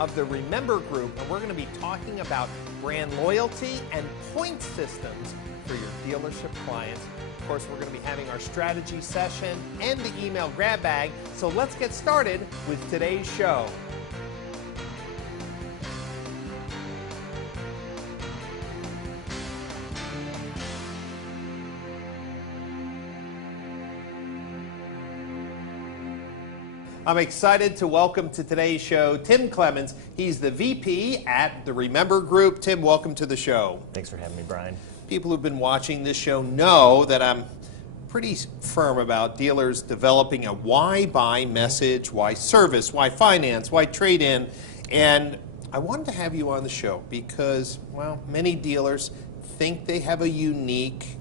of the Remember Group, and we're going to be talking about brand loyalty and point systems for your dealership clients. Of course, we're going to be having our strategy session and the email grab bag. So let's get started with today's show. I'm excited to welcome to today's show Tim Clemens. He's the VP at the Remember Group. Tim, welcome to the show. Thanks for having me, Brian. People who've been watching this show know that I'm pretty firm about dealers developing a why buy message, why service, why finance, why trade-in. And I wanted to have you on the show because, well, many dealers think they have a unique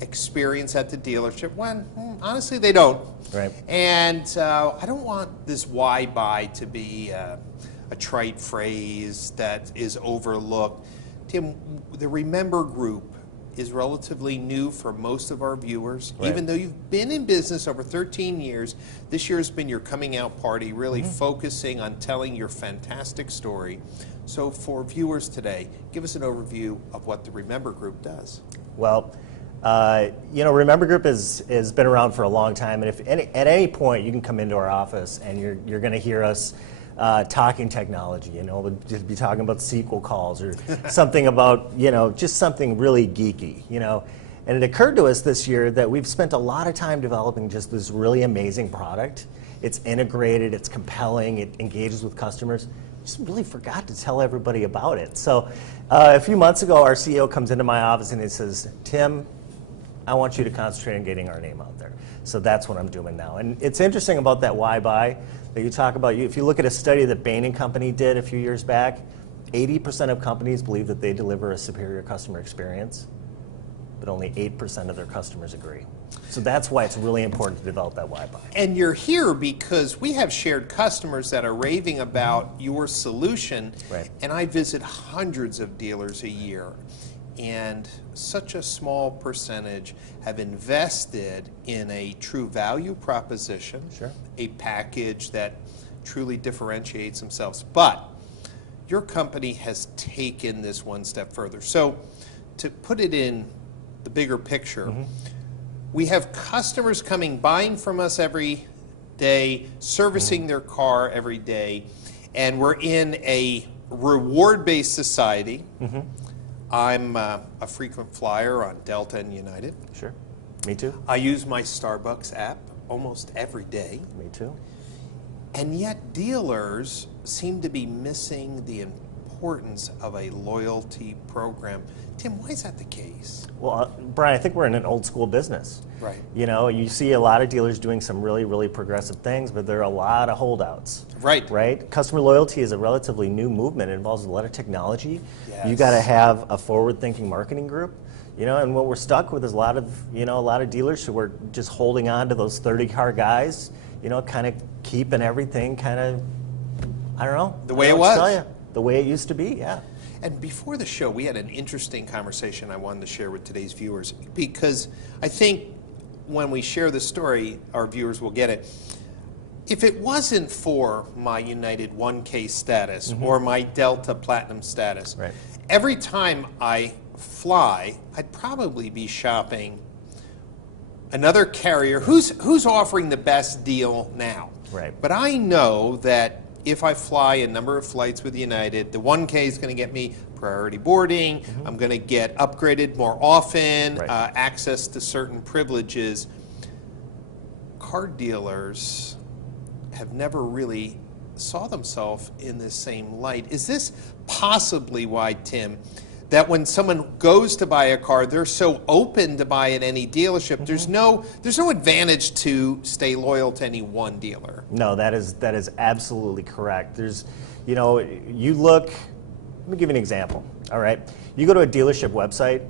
experience at the dealership when honestly they don't. Right. And I don't want this why buy to be a trite phrase that is overlooked. Tim, the Remember Group is relatively new for most of our viewers. Right. Even though you've been in business over 13 years, this year has been your coming out party, really focusing on telling your fantastic story. So for viewers today, give us an overview of what the Remember Group does. Well, Remember Group has been around for a long time, and if at any point you can come into our office and you're going to hear us talking technology. We'll just be talking about SQL calls or something about just something really geeky. And it occurred to us this year that we've spent a lot of time developing just this really amazing product. It's integrated, it's compelling, it engages with customers. Just really forgot to tell everybody about it. So a few months ago, our CEO comes into my office and he says, "Tim, I want you to concentrate on getting our name out there." So that's what I'm doing now. And it's interesting about that why buy that you talk about. If you look at a study that Bain & Company did a few years back, 80% of companies believe that they deliver a superior customer experience, but only 8% of their customers agree. So that's why it's really important to develop that why buy. And you're here because we have shared customers that are raving about your solution. Right. And I visit hundreds of dealers a year. And such a small percentage have invested in a true value proposition, Sure. a package that truly differentiates themselves. But your company has taken this one step further. So to put it in the bigger picture, we have customers coming, buying from us every day, servicing their car every day, and we're in a reward-based society. I'm a frequent flyer on Delta and United. Sure. Me too. I use my Starbucks app almost every day. Me too. And yet dealers seem to be missing the importance of a loyalty program. Tim, why is that the case? Well, Brian, I think we're in an old school business. Right. You see a lot of dealers doing some really, really progressive things, but there are a lot of holdouts. Right. Right? Customer loyalty is a relatively new movement. It involves a lot of technology. Yes. You got to have a forward-thinking marketing group. And what we're stuck with is a lot of dealers who are just holding on to those 30-car guys, kind of keeping everything kind of, I don't know. The way it was. Tell you, the way it used to be, yeah. And before the show, we had an interesting conversation I wanted to share with today's viewers, because I think when we share the story, our viewers will get it. If it wasn't for my United 1K status or my Delta Platinum status, Right. every time I fly, I'd probably be shopping another carrier who's offering the best deal now. Right. But I know that if I fly a number of flights with United, the 1K is going to get me priority boarding. I'm going to get upgraded more often, Right. Access to certain privileges. Car dealers have never really saw themselves in the same light. Is this possibly why, Tim, that when someone goes to buy a car, they're so open to buy at any dealership? There's no advantage to stay loyal to any one dealer. No, that is absolutely correct. There's, you look. Let me give you an example. All right, you go to a dealership website,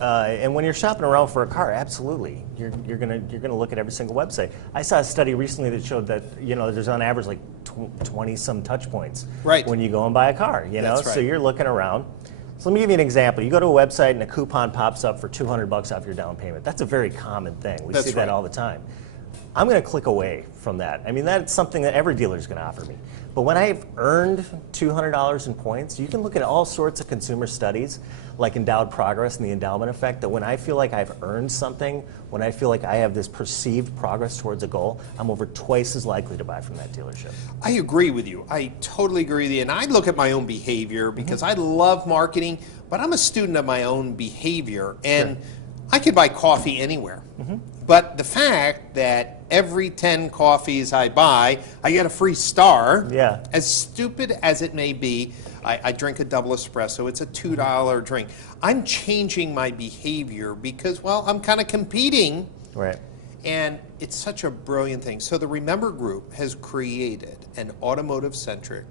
and when you're shopping around for a car, absolutely, you're gonna look at every single website. I saw a study recently that showed that there's on average like 20 some touch points Right. when you go and buy a car. That's right. So you're looking around. So let me give you an example. You go to a website and a coupon pops up for $200 off your down payment. That's a very common thing. We That's see that right. all the time. I'm going to click away from that. I mean, that's something that every dealer is going to offer me. But when I've earned $200 in points, you can look at all sorts of consumer studies, like endowed progress and the endowment effect, that when I feel like I've earned something, when I feel like I have this perceived progress towards a goal, I'm over twice as likely to buy from that dealership. I agree with you. I totally agree with you. And I look at my own behavior because I love marketing, but I'm a student of my own behavior. And I could buy coffee anywhere. But the fact that every 10 coffees I buy, I get a free star, Yeah. as stupid as it may be, I drink a double espresso. It's a $2 drink. I'm changing my behavior because, well, I'm kind of competing. Right. And it's such a brilliant thing. So the Remember Group has created an automotive-centric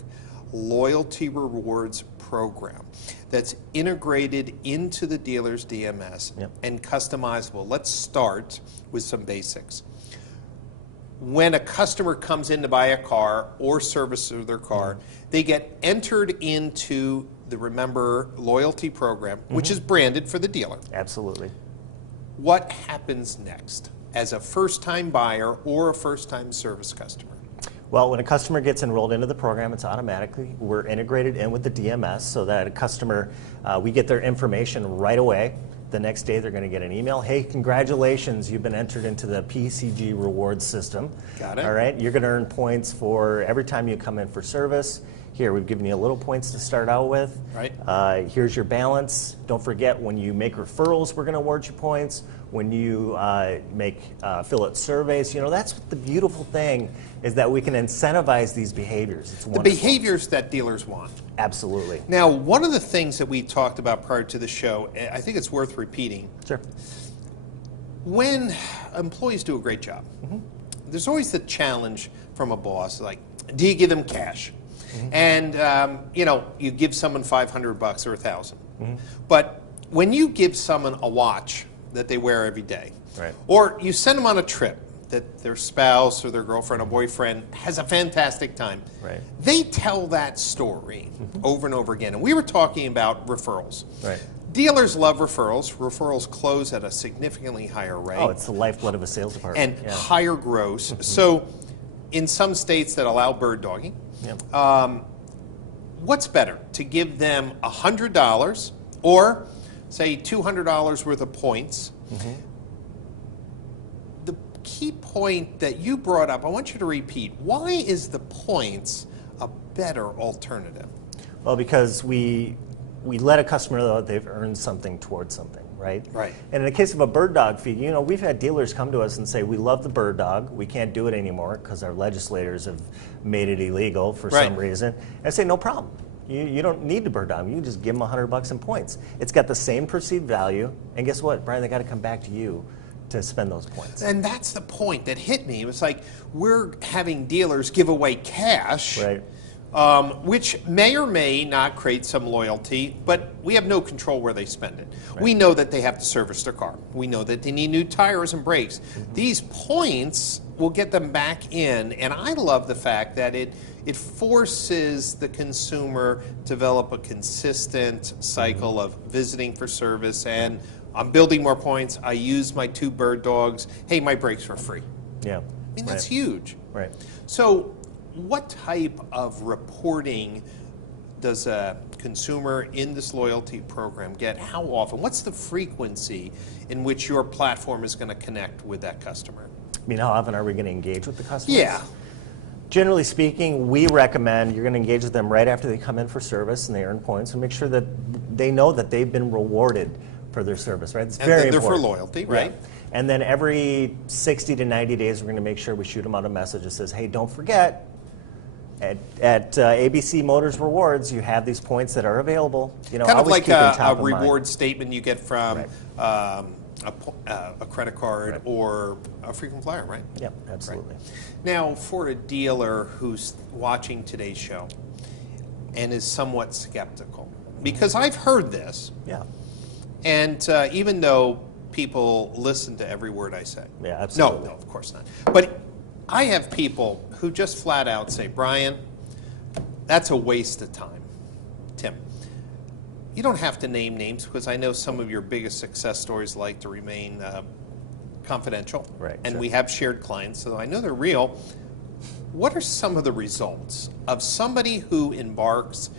loyalty rewards program that's integrated into the dealer's DMS and customizable. Let's start with some basics. When a customer comes in to buy a car or service their car, they get entered into the Remember loyalty program, which is branded for the dealer. Absolutely. What happens next as a first-time buyer or a first-time service customer? Well, when a customer gets enrolled into the program, it's automatically, we're integrated in with the DMS so that a customer, we get their information right away. The next day they're going to get an email, hey, congratulations, you've been entered into the PCG rewards system. Got it. All right, you're going to earn points for every time you come in for service. Here, we've given you a little points to start out with. Right. Here's your balance. Don't forget, when you make referrals, we're going to award you points. When you fill out surveys, you know, that's the beautiful thing is that we can incentivize these behaviors. It's The wonderful. behaviors that dealers want. Absolutely. Now, one of the things that we talked about prior to the show, I think it's worth repeating. Sure. When employees do a great job, there's always the challenge from a boss, like, do you give them cash? And, you know, you give someone $500 or $1,000. But when you give someone a watch that they wear every day, Right. or you send them on a trip that their spouse or their girlfriend or boyfriend has a fantastic time, Right. they tell that story over and over again. And we were talking about referrals. Right. Dealers love referrals. Referrals close at a significantly higher rate Oh, it's the lifeblood of a sales department. and higher gross. So in some states that allow bird dogging, what's better, to give them $100 or say $200 worth of points? The key point that you brought up, I want you to repeat. Why is the points a better alternative? Well, because we let a customer know that they've earned something towards something, right? Right. And in the case of a bird dog fee, you know, we've had dealers come to us and say, we love the bird dog, we can't do it anymore because our legislators have made it illegal for some reason. And I say, no problem. You don't need the bird dog. You just give them $100 in points. It's got the same perceived value, and guess what, Brian? They got to come back to you to spend those points. And that's the point that hit me. It was like, we're having dealers give away cash, Right. which may or may not create some loyalty, but we have no control where they spend it. We know that they have to service their car. We know that they need new tires and brakes. These points will get them back in, and I love the fact that it forces the consumer to develop a consistent cycle of visiting for service, and I'm building more points. I use my 2 bird dogs. Hey, my brakes were free. Yeah. I mean, that's huge. Right. So what type of reporting does a consumer in this loyalty program get? How often? What's the frequency in which your platform is going to connect with that customer? I mean, how often are we going to engage with the customers? Yeah. Generally speaking, we recommend you're going to engage with them right after they come in for service and they earn points, and make sure that they know that they've been rewarded for their service, right? It's very And they're important. for loyalty, right? Yeah. And then every 60 to 90 days, we're going to make sure we shoot them out a message that says, hey, don't forget, at ABC Motors Rewards, you have these points that are available. You know, Kind of always like keep them a top of mind. reward statement you get from a credit card or a frequent flyer, right? Yep, absolutely. Now, for a dealer who's watching today's show and is somewhat skeptical, because I've heard this, Yeah. and even though people listen to every word I say. Yeah, absolutely. No, of course not. But I have people who just flat out say, Brian, that's a waste of time. Tim, you don't have to name names because I know some of your biggest success stories like to remain confidential. Right, And sure. we have shared clients, so I know they're real. what are some of the results of somebody who embarks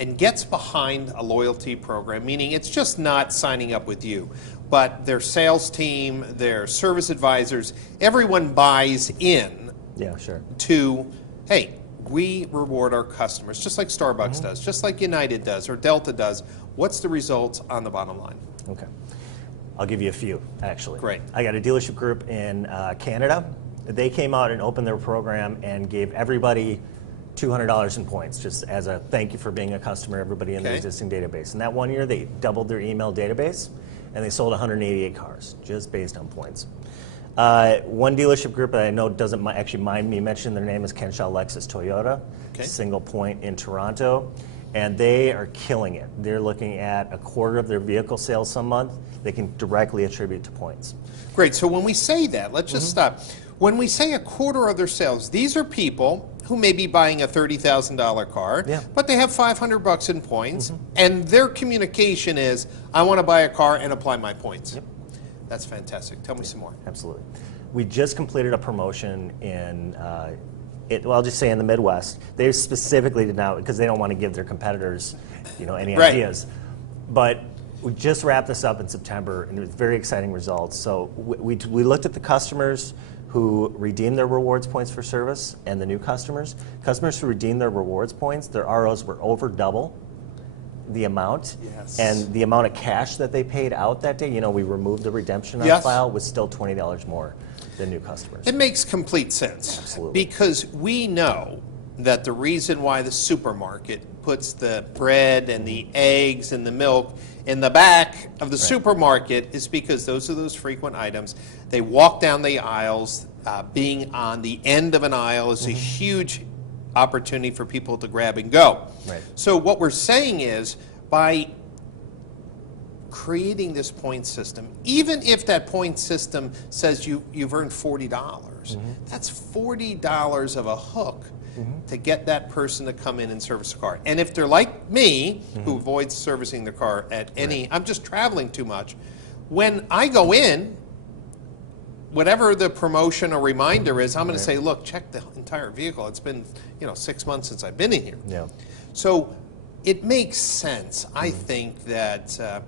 and gets behind a loyalty program, meaning it's just not signing up with you, but their sales team, their service advisors, everyone buys in Yeah, sure. to, hey, we reward our customers, just like Starbucks does, just like United does, or Delta does. What's the results on the bottom line? Okay. I'll give you a few, actually. Great. I got a dealership group in Canada. They came out and opened their program and gave everybody $200 in points, just as a thank you for being a customer, everybody in their Okay. existing database. And that 1 year, they doubled their email database, and they sold 188 cars, just based on points. One dealership group that I know doesn't actually mind me mentioning their name is Kenshaw Lexus Toyota, Okay. single point in Toronto, and they are killing it. They're looking at a quarter of their vehicle sales some month they can directly attribute to points. Great. So when we say that, let's just stop. When we say a quarter of their sales, these are people who may be buying a $30,000 car, Yeah. but they have $500 in points, and their communication is, I want to buy a car and apply my points. Yep. That's fantastic. Tell me some more. Absolutely. We just completed a promotion in, I'll just say in the Midwest. They specifically did not, because they don't want to give their competitors, any Right. ideas. But we just wrapped this up in September, and it was very exciting results. So we looked at the customers who redeemed their rewards points for service and the new customers. Customers who redeemed their rewards points, their ROs were over double the amount. Yes. And the amount of cash that they paid out that day, we removed the redemption on Yes. file, was still $20 more than new customers. It makes complete sense. Absolutely. Because we know that the reason why the supermarket puts the bread and the eggs and the milk in the back of the supermarket is because those are those frequent items. They walk down the aisles. Being on the end of an aisle is a huge opportunity for people to grab and go. Right. So what we're saying is, by creating this point system, even if that point system says you've earned $40, that's $40 of a hook to get that person to come in and service a car. And if they're like me, who avoids servicing their car at any, I'm just traveling too much, when I go in, whatever the promotion or reminder is, I'm going to say, look, check the entire vehicle. It's been 6 months since I've been in here. Yeah. So it makes sense, I think, that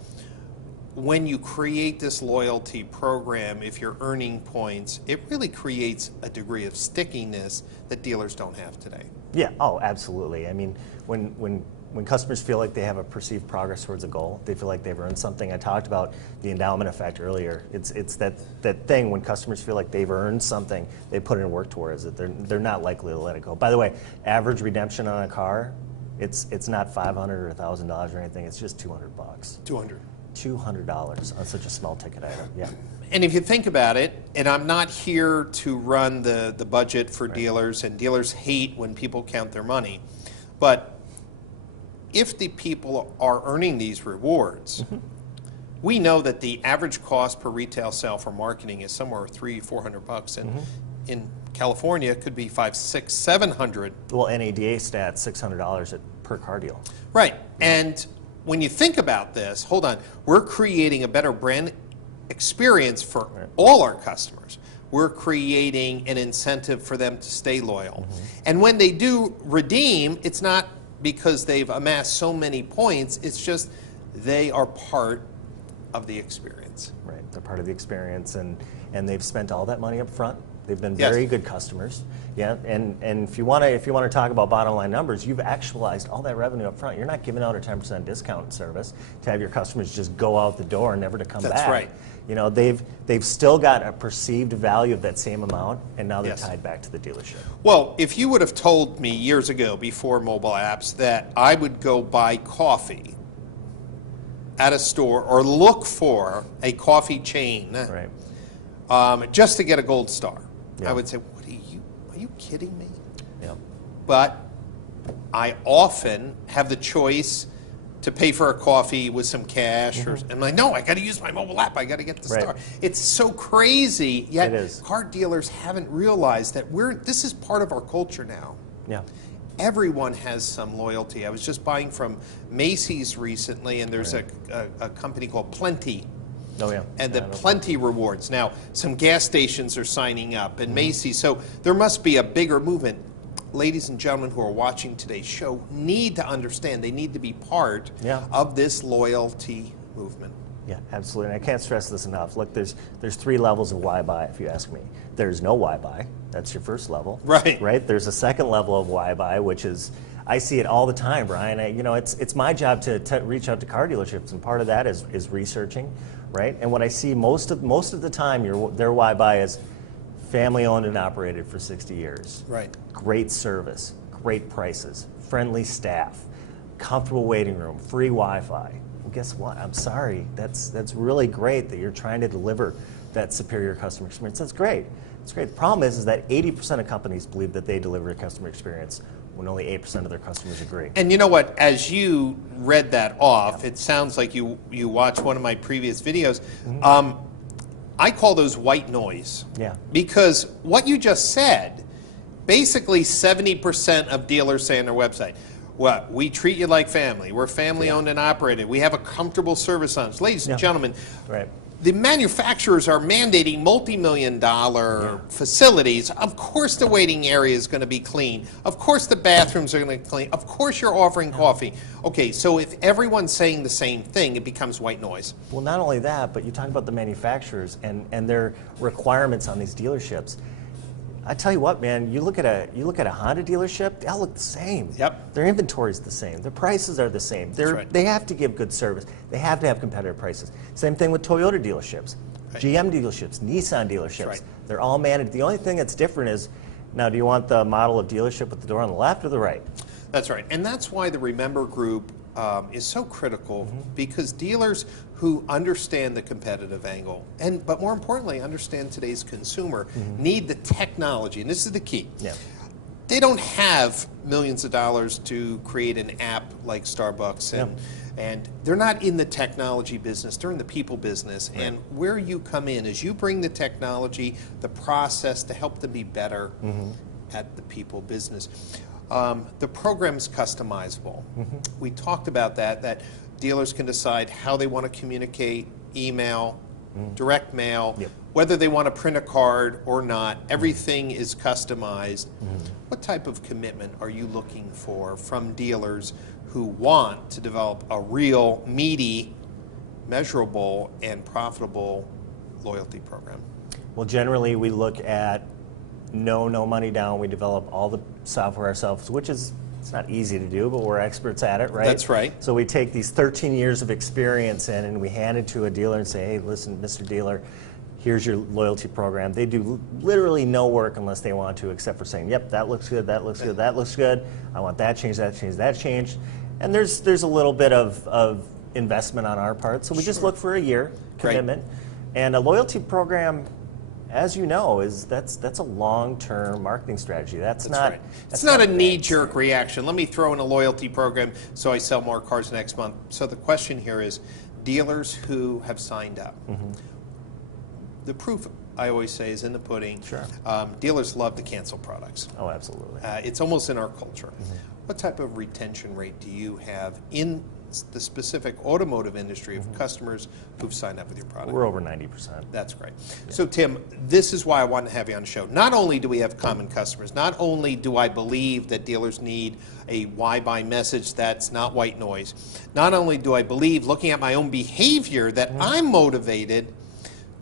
when you create this loyalty program, if you're earning points, it really creates a degree of stickiness that dealers don't have today. Yeah. Oh, absolutely. I mean, when customers feel like they have a perceived progress towards a goal, they feel like they've earned something. I talked about the endowment effect earlier. It's that thing when customers feel like they've earned something, they put in work towards it. They're not likely to let it go. By the way, average redemption on a car, it's not $500 or $1,000 or anything. It's just $200. 200. $200 on such a small ticket item. Yeah. And if you think about it, and I'm not here to run the budget for dealers, and dealers hate when people count their money, but if the people are earning these rewards, we know that the average cost per retail sale for marketing is somewhere $300-400, and in California it could be $500, $600, $700. Well, NADA stats $600 per car deal. Right, and when you think about this, hold on, we're creating a better brand experience for all our customers. We're creating an incentive for them to stay loyal. And when they do redeem, it's not because they've amassed so many points, it's just they are part of the experience. Right, they're part of the experience, and they've spent all that money up front. They've been Yes. very good customers. Yeah, and if you want to talk about bottom line numbers, you've actualized all that revenue up front. You're not giving out a 10% discount service to have your customers just go out the door and never to come back. That's right. They've still got a perceived value of that same amount, and now they're Yes. tied back to the dealership. Well, if you would have told me years ago, before mobile apps, that I would go buy coffee at a store or look for a coffee chain Right. just to get a gold star, Yeah. I would say, are you kidding me? Yeah. But I often have the choice to pay for a coffee with some cash, or I'm like, no, I got to use my mobile app. I got to get the Right. star. It's so crazy. Yet It is. car dealers haven't realized that this is part of our culture now. Yeah. Everyone has some loyalty. I was just buying from Macy's recently, and there's a company called Plenty. Oh, yeah. And Yeah, the no Plenty rewards. Now, some gas stations are signing up, and Macy's. So there must be a bigger movement. Ladies and gentlemen who are watching today's show need to understand. They need to be part of this loyalty movement. Yeah, absolutely. And I can't stress this enough. Look, there's 3 levels of why buy, if you ask me. There's no why buy. That's your first level. Right. Right? There's a second level of why buy, which is, I see it all the time, Brian. It's my job to reach out to car dealerships, and part of that is researching, right? And what I see most of the time, their why buy is family owned and operated for 60 years. Right. Great service, great prices, friendly staff, comfortable waiting room, free Wi-Fi. Well, guess what? I'm sorry. That's really great that you're trying to deliver that superior customer experience. That's great. It's great. The problem is that 80% of companies believe that they deliver a customer experience when only 8% of their customers agree. And you know what? As you read that off, it sounds like you watched one of my previous videos. I call those white noise. Yeah. Because what you just said, basically 70% of dealers say on their website, what, we treat you like family. We're family owned and operated. We have a comfortable service on us. Ladies and gentlemen, Right. the manufacturers are mandating multi-million-dollar facilities. Of course the waiting area is going to be clean. Of course the bathrooms are going to be clean. Of course you're offering coffee. Okay, so if everyone's saying the same thing, it becomes white noise. Well, not only that, but you talk about the manufacturers and their requirements on these dealerships. I tell you what, man, you look at a Honda dealership, they all look the same. Yep. Their inventory is the same. Their prices are the same. They have to give good service. They have to have competitive prices. Same thing with Toyota dealerships, GM dealerships, Nissan dealerships. Right. They're all managed. The only thing that's different is, now, do you want the model of dealership with the door on the left or the right? That's right. And that's why the Remember Group is so critical, because dealers who understand the competitive angle, but more importantly, understand today's consumer, need the technology. And this is the key. Yeah. They don't have millions of dollars to create an app like Starbucks, and they're not in the technology business, they're in the people business. Right. And where you come in is you bring the technology, the process to help them be better at the people business. The program's customizable. We talked about that dealers can decide how they want to communicate, email, direct mail, whether they want to print a card or not. Everything is customized. What type of commitment are you looking for from dealers who want to develop a real, meaty, measurable, and profitable loyalty program? Well, generally we look at no money down. We develop all the software ourselves, which is, it's not easy to do, but we're experts at it, right? That's right. So we take these 13 years of experience in and we hand it to a dealer and say, hey, listen, Mr. Dealer, here's your loyalty program. They do literally no work unless they want to, except for saying, yep, that looks good, that looks good, that looks good. I want that changed, that changed, that changed. And there's a little bit of investment on our part. So we just look for a year commitment. Right. And a loyalty program, as you know, that's a long-term marketing strategy. That's not right. It's not a knee-jerk reaction. Let me throw in a loyalty program so I sell more cars next month. So the question here is, dealers who have signed up. The proof, I always say, is in the pudding. Sure. Dealers love to cancel products. Oh, absolutely. It's almost in our culture. What type of retention rate do you have in the specific automotive industry of customers who've signed up with your product? We're over 90%. That's great. Yeah. So Tim, this is why I wanted to have you on the show. Not only do we have common customers, not only do I believe that dealers need a why buy message that's not white noise, not only do I believe, looking at my own behavior, that I'm motivated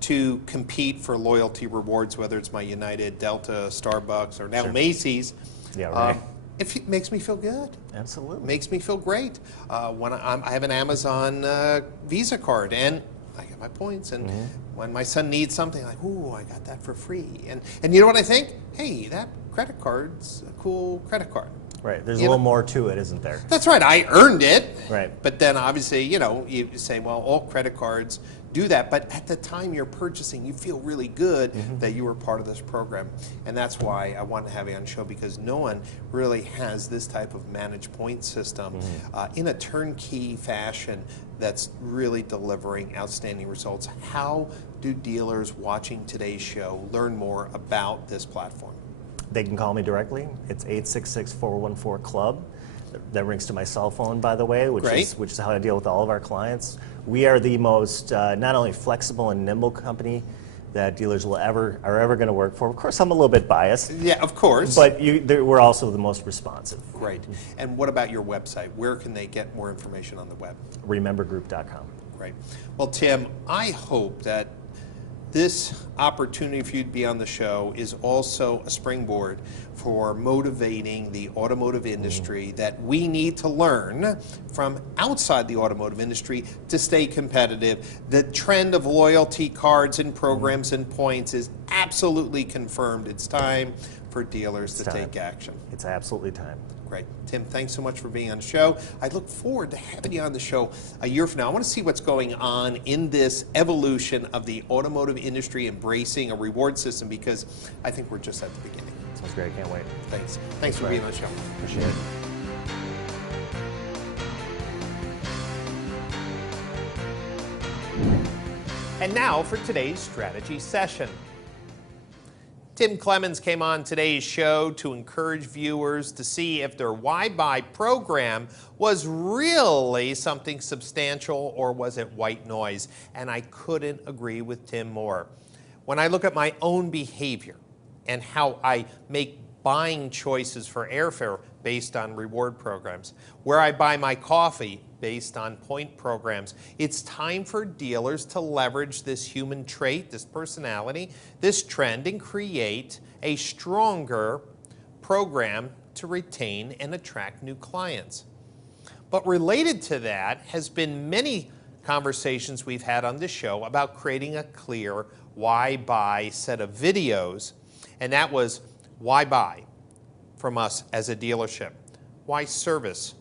to compete for loyalty rewards, whether it's my United, Delta, Starbucks, or now Macy's. Yeah, right. It makes me feel good. Absolutely. Makes me feel great. When I have an Amazon Visa card and I get my points, and when my son needs something, I'm like, ooh, I got that for free. And you know what I think? Hey, that credit card's a cool credit card. Right. There's a little more to it, isn't there? That's right. I earned it. Right. But then obviously, you say, well, all credit cards do that. But at the time you're purchasing, you feel really good that you were part of this program. And that's why I wanted to have you on the show, because no one really has this type of managed point system in a turnkey fashion that's really delivering outstanding results. How do dealers watching today's show learn more about this platform? They can call me directly. It's 866-414-CLUB. that rings to my cell phone, by the way, which Great. is how I deal with all of our clients. We are the most not only flexible and nimble company that dealers are ever going to work for. Of course, I'm a little bit biased, Yeah, of course. but we're also the most responsive. Great. And what about your website? Where can they get more information on the web? Remembergroup.com. Great. Well, Tim, I hope that this opportunity for you to be on the show is also a springboard for motivating the automotive industry that we need to learn from outside the automotive industry to stay competitive. The trend of loyalty cards and programs and points is absolutely confirmed. It's time for dealers to take action. It's absolutely time. Great. Tim, thanks so much for being on the show. I look forward to having you on the show a year from now. I want to see what's going on in this evolution of the automotive industry embracing a reward system, because I think we're just at the beginning. Sounds great. I can't wait. Thanks. Thanks for being on the show. Appreciate it. And now for today's strategy session. Tim Clemens came on today's show to encourage viewers to see if their Why Buy program was really something substantial or was it white noise. And I couldn't agree with Tim more. When I look at my own behavior and how I make buying choices for airfare based on reward programs, where I buy my coffee based on point programs, it's time for dealers to leverage this human trait, this personality, this trend, and create a stronger program to retain and attract new clients. But related to that has been many conversations we've had on this show about creating a clear why buy set of videos, and that was why buy from us as a dealership, why service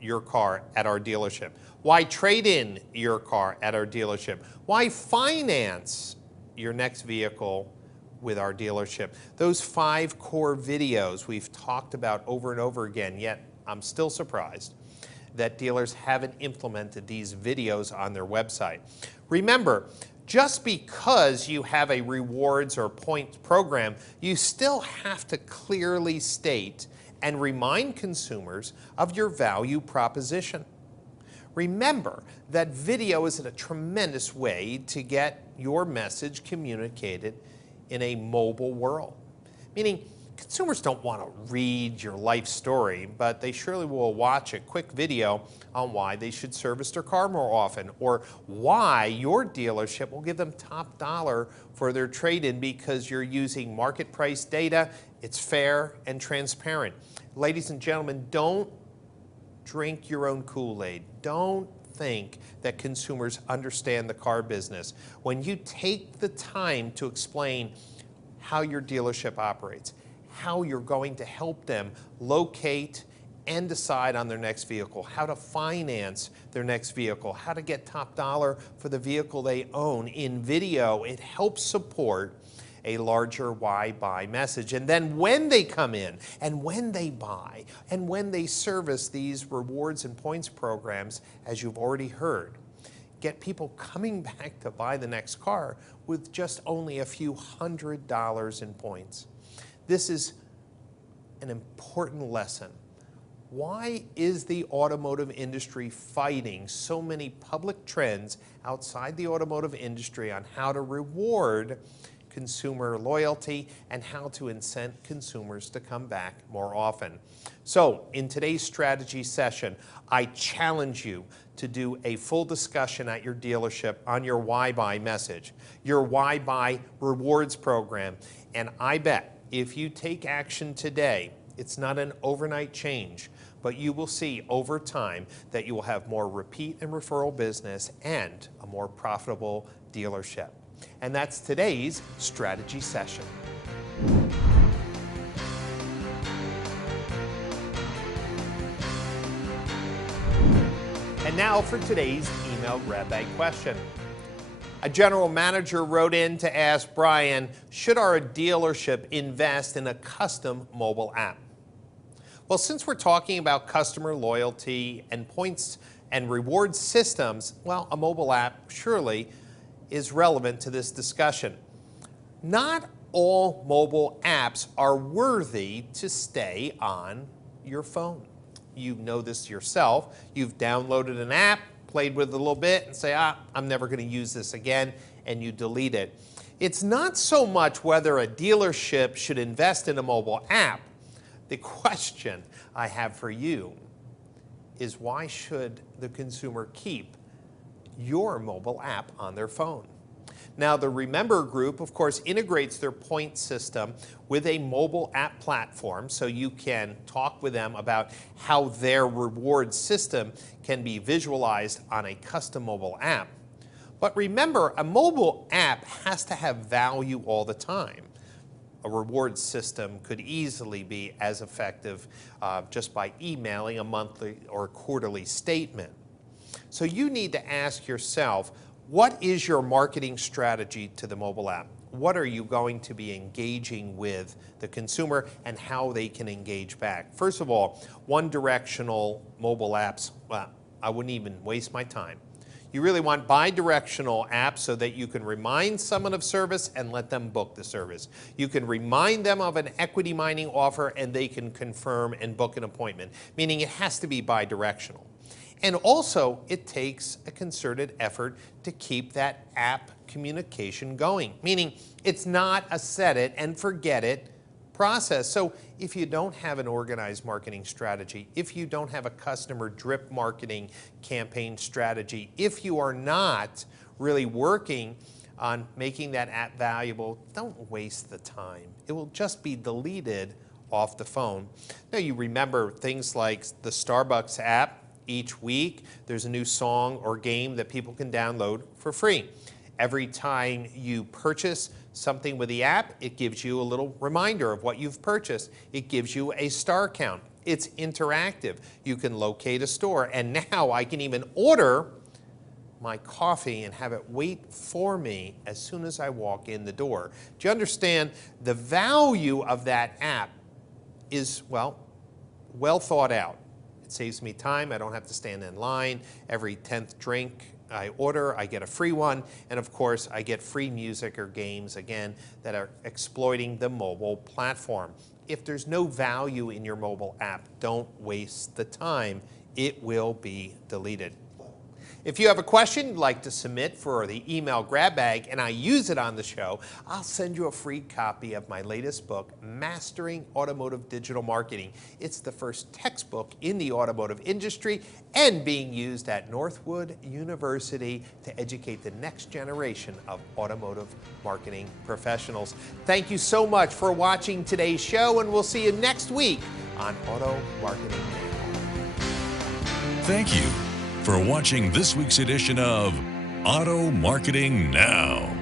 your car at our dealership, why trade in your car at our dealership, why finance your next vehicle with our dealership. Those 5 core videos we've talked about over and over again, yet I'm still surprised that dealers haven't implemented these videos on their website. Remember, just because you have a rewards or points program, you still have to clearly state and remind consumers of your value proposition. Remember that video is a tremendous way to get your message communicated in a mobile world. Meaning, consumers don't want to read your life story, but they surely will watch a quick video on why they should service their car more often, or why your dealership will give them top dollar for their trade-in because you're using market price data, it's fair and transparent. Ladies and gentlemen, don't drink your own Kool-Aid. Don't think that consumers understand the car business. When you take the time to explain how your dealership operates, how you're going to help them locate and decide on their next vehicle, how to finance their next vehicle, how to get top dollar for the vehicle they own in video, it helps support a larger why buy message. And then when they come in and when they buy and when they service these rewards and points programs, as you've already heard, get people coming back to buy the next car with just only a few $100s in points. This is an important lesson. Why is the automotive industry fighting so many public trends outside the automotive industry on how to reward consumer loyalty and how to incent consumers to come back more often? So, in today's strategy session, I challenge you to do a full discussion at your dealership on your Why Buy message, your Why Buy rewards program, and I bet if you take action today, it's not an overnight change, but you will see over time that you will have more repeat and referral business and a more profitable dealership. And that's today's strategy session. And now for today's email grab bag question. A general manager wrote in to ask Brian, should our dealership invest in a custom mobile app? Well, since we're talking about customer loyalty and points and reward systems, well, a mobile app surely is relevant to this discussion. Not all mobile apps are worthy to stay on your phone. you know this yourself. You've downloaded an app, played with it a little bit, and say, I'm never going to use this again, and you delete it. It's not so much whether a dealership should invest in a mobile app. The question I have for you is, why should the consumer keep your mobile app on their phone? Now, the Remember Group, of course, integrates their point system with a mobile app platform, so you can talk with them about how their reward system can be visualized on a custom mobile app. But remember, a mobile app has to have value all the time. A reward system could easily be as effective just by emailing a monthly or quarterly statement. So you need to ask yourself, what is your marketing strategy to the mobile app? What are you going to be engaging with the consumer and how they can engage back? First of all, one-directional mobile apps, well, I wouldn't even waste my time. You really want bi-directional apps so that you can remind someone of service and let them book the service. You can remind them of an equity mining offer and they can confirm and book an appointment, meaning it has to be bi-directional. And also, it takes a concerted effort to keep that app communication going, meaning it's not a set it and forget it process. So if you don't have an organized marketing strategy, if you don't have a customer drip marketing campaign strategy, if you are not really working on making that app valuable, don't waste the time. It will just be deleted off the phone. Now, you remember things like the Starbucks app. Each week, there's a new song or game that people can download for free. Every time you purchase something with the app, it gives you a little reminder of what you've purchased. It gives you a star count. It's interactive. You can locate a store, and now I can even order my coffee and have it wait for me as soon as I walk in the door. Do you understand? The value of that app is, well thought out. It saves me time. I don't have to stand in line. Every 10th drink I order, I get a free one. And of course, I get free music or games, again, that are exploiting the mobile platform. If there's no value in your mobile app, don't waste the time. It will be deleted. If you have a question you'd like to submit for the email grab bag and I use it on the show, I'll send you a free copy of my latest book, Mastering Automotive Digital Marketing. It's the first textbook in the automotive industry and being used at Northwood University to educate the next generation of automotive marketing professionals. Thank you so much for watching today's show, and we'll see you next week on Auto Marketing Now. Thank you for watching this week's edition of Auto Marketing Now.